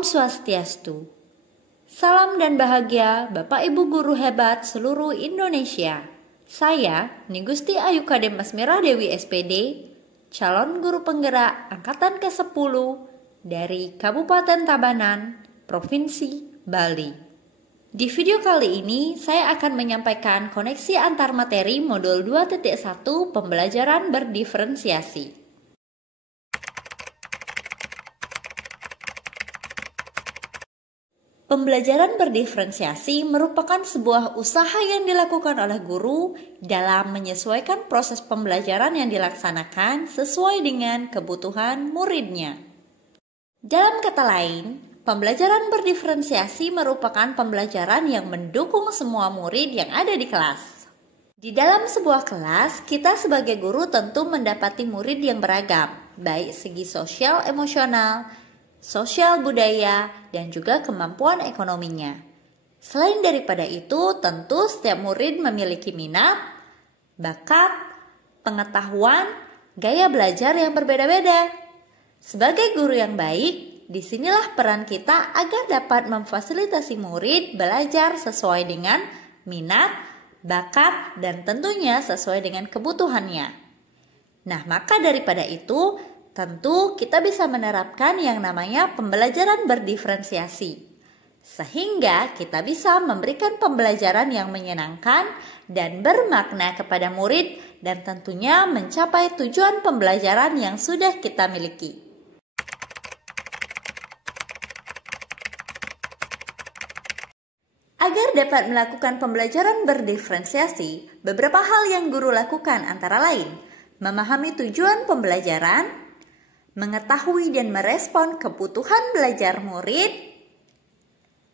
Om Swastiastu. Salam dan bahagia Bapak Ibu Guru hebat seluruh Indonesia. Saya, Nigusti Ayu Kadem Asmirah Dewi SPD, calon guru penggerak Angkatan ke-10 dari Kabupaten Tabanan, Provinsi Bali. Di video kali ini, saya akan menyampaikan koneksi antar materi modul 2.1 pembelajaran berdiferensiasi. Pembelajaran berdiferensiasi merupakan sebuah usaha yang dilakukan oleh guru dalam menyesuaikan proses pembelajaran yang dilaksanakan sesuai dengan kebutuhan muridnya. Dalam kata lain, pembelajaran berdiferensiasi merupakan pembelajaran yang mendukung semua murid yang ada di kelas. Di dalam sebuah kelas, kita sebagai guru tentu mendapati murid yang beragam, baik segi sosial emosional, sosial budaya, dan juga kemampuan ekonominya. Selain daripada itu, tentu setiap murid memiliki minat, bakat, pengetahuan, gaya belajar yang berbeda-beda. Sebagai guru yang baik, disinilah peran kita agar dapat memfasilitasi murid belajar sesuai dengan minat, bakat, dan tentunya sesuai dengan kebutuhannya. Nah, maka daripada itu, tentu kita bisa menerapkan yang namanya pembelajaran berdiferensiasi, sehingga kita bisa memberikan pembelajaran yang menyenangkan dan bermakna kepada murid dan tentunya mencapai tujuan pembelajaran yang sudah kita miliki. Agar dapat melakukan pembelajaran berdiferensiasi, beberapa hal yang guru lakukan antara lain memahami tujuan pembelajaran, mengetahui dan merespon kebutuhan belajar murid,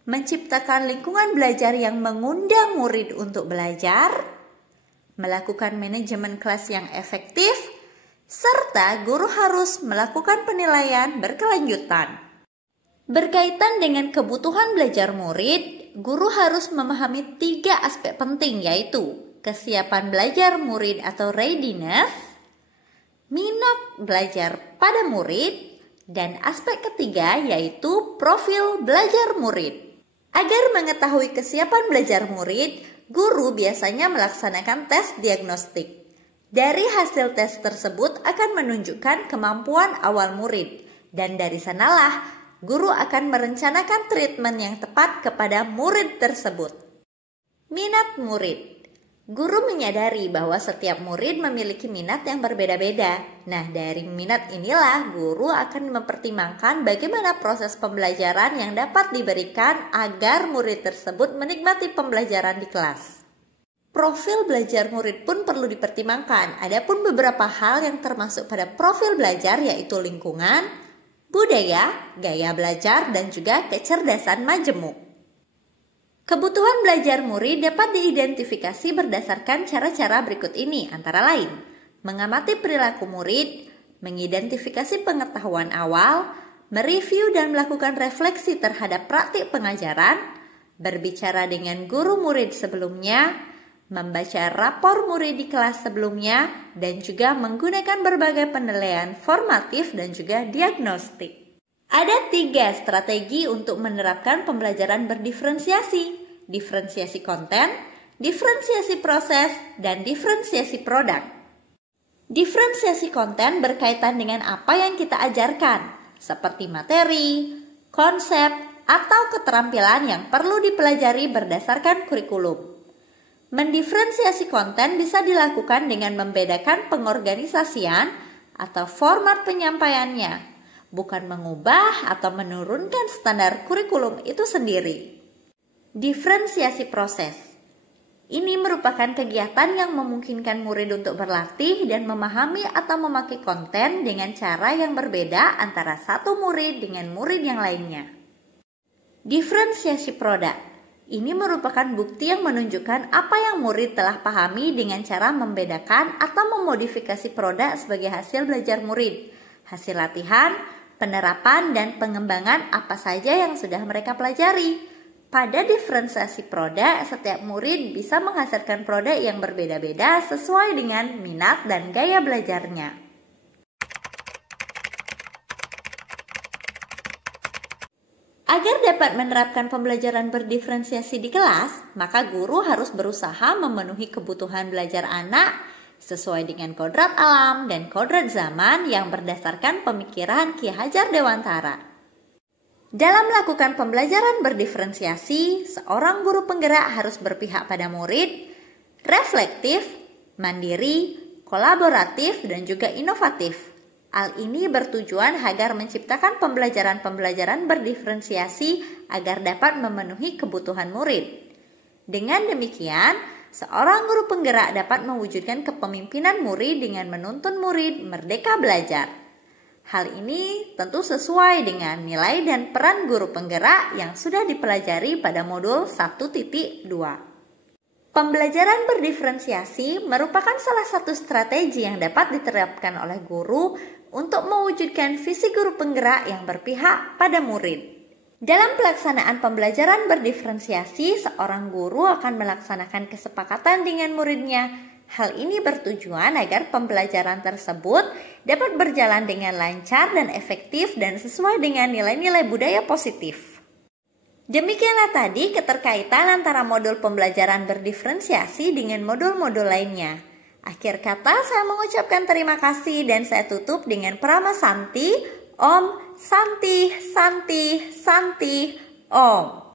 menciptakan lingkungan belajar yang mengundang murid untuk belajar, melakukan manajemen kelas yang efektif, serta guru harus melakukan penilaian berkelanjutan. Berkaitan dengan kebutuhan belajar murid, guru harus memahami 3 aspek penting, yaitu kesiapan belajar murid atau readiness, minat belajar pada murid, dan aspek ketiga yaitu profil belajar murid. Agar mengetahui kesiapan belajar murid, guru biasanya melaksanakan tes diagnostik. Dari hasil tes tersebut akan menunjukkan kemampuan awal murid, dan dari sanalah guru akan merencanakan treatment yang tepat kepada murid tersebut. Minat murid. Guru menyadari bahwa setiap murid memiliki minat yang berbeda-beda. Nah, dari minat inilah guru akan mempertimbangkan bagaimana proses pembelajaran yang dapat diberikan agar murid tersebut menikmati pembelajaran di kelas. Profil belajar murid pun perlu dipertimbangkan. Adapun beberapa hal yang termasuk pada profil belajar yaitu lingkungan, budaya, gaya belajar, dan juga kecerdasan majemuk. Kebutuhan belajar murid dapat diidentifikasi berdasarkan cara-cara berikut ini, antara lain mengamati perilaku murid, mengidentifikasi pengetahuan awal, mereview dan melakukan refleksi terhadap praktik pengajaran, berbicara dengan guru murid sebelumnya, membaca rapor murid di kelas sebelumnya, dan juga menggunakan berbagai penilaian formatif dan juga diagnostik. Ada 3 strategi untuk menerapkan pembelajaran berdiferensiasi: diferensiasi konten, diferensiasi proses, dan diferensiasi produk. Diferensiasi konten berkaitan dengan apa yang kita ajarkan, seperti materi, konsep, atau keterampilan yang perlu dipelajari berdasarkan kurikulum. Mendiferensiasi konten bisa dilakukan dengan membedakan pengorganisasian atau format penyampaiannya, bukan mengubah atau menurunkan standar kurikulum itu sendiri. Diferensiasi proses. Ini merupakan kegiatan yang memungkinkan murid untuk berlatih dan memahami atau memakai konten dengan cara yang berbeda antara satu murid dengan murid yang lainnya. Diferensiasi produk. Ini merupakan bukti yang menunjukkan apa yang murid telah pahami dengan cara membedakan atau memodifikasi produk sebagai hasil belajar murid, hasil latihan, penerapan, dan pengembangan apa saja yang sudah mereka pelajari. Pada diferensiasi produk, setiap murid bisa menghasilkan produk yang berbeda-beda sesuai dengan minat dan gaya belajarnya. Agar dapat menerapkan pembelajaran berdiferensiasi di kelas, maka guru harus berusaha memenuhi kebutuhan belajar anak sesuai dengan kodrat alam dan kodrat zaman yang berdasarkan pemikiran Ki Hajar Dewantara. Dalam melakukan pembelajaran berdiferensiasi, seorang guru penggerak harus berpihak pada murid, reflektif, mandiri, kolaboratif, dan juga inovatif. Hal ini bertujuan agar menciptakan pembelajaran-pembelajaran berdiferensiasi agar dapat memenuhi kebutuhan murid. Dengan demikian, seorang guru penggerak dapat mewujudkan kepemimpinan murid dengan menuntun murid merdeka belajar. Hal ini tentu sesuai dengan nilai dan peran guru penggerak yang sudah dipelajari pada modul 1.2. Pembelajaran berdiferensiasi merupakan salah satu strategi yang dapat diterapkan oleh guru untuk mewujudkan visi guru penggerak yang berpihak pada murid. Dalam pelaksanaan pembelajaran berdiferensiasi, seorang guru akan melaksanakan kesepakatan dengan muridnya. Hal ini bertujuan agar pembelajaran tersebut dapat berjalan dengan lancar dan efektif dan sesuai dengan nilai-nilai budaya positif. Demikianlah tadi keterkaitan antara modul pembelajaran berdiferensiasi dengan modul-modul lainnya. Akhir kata saya mengucapkan terima kasih dan saya tutup dengan Prama Santi, Om, Santi, Santi, Santi, Om.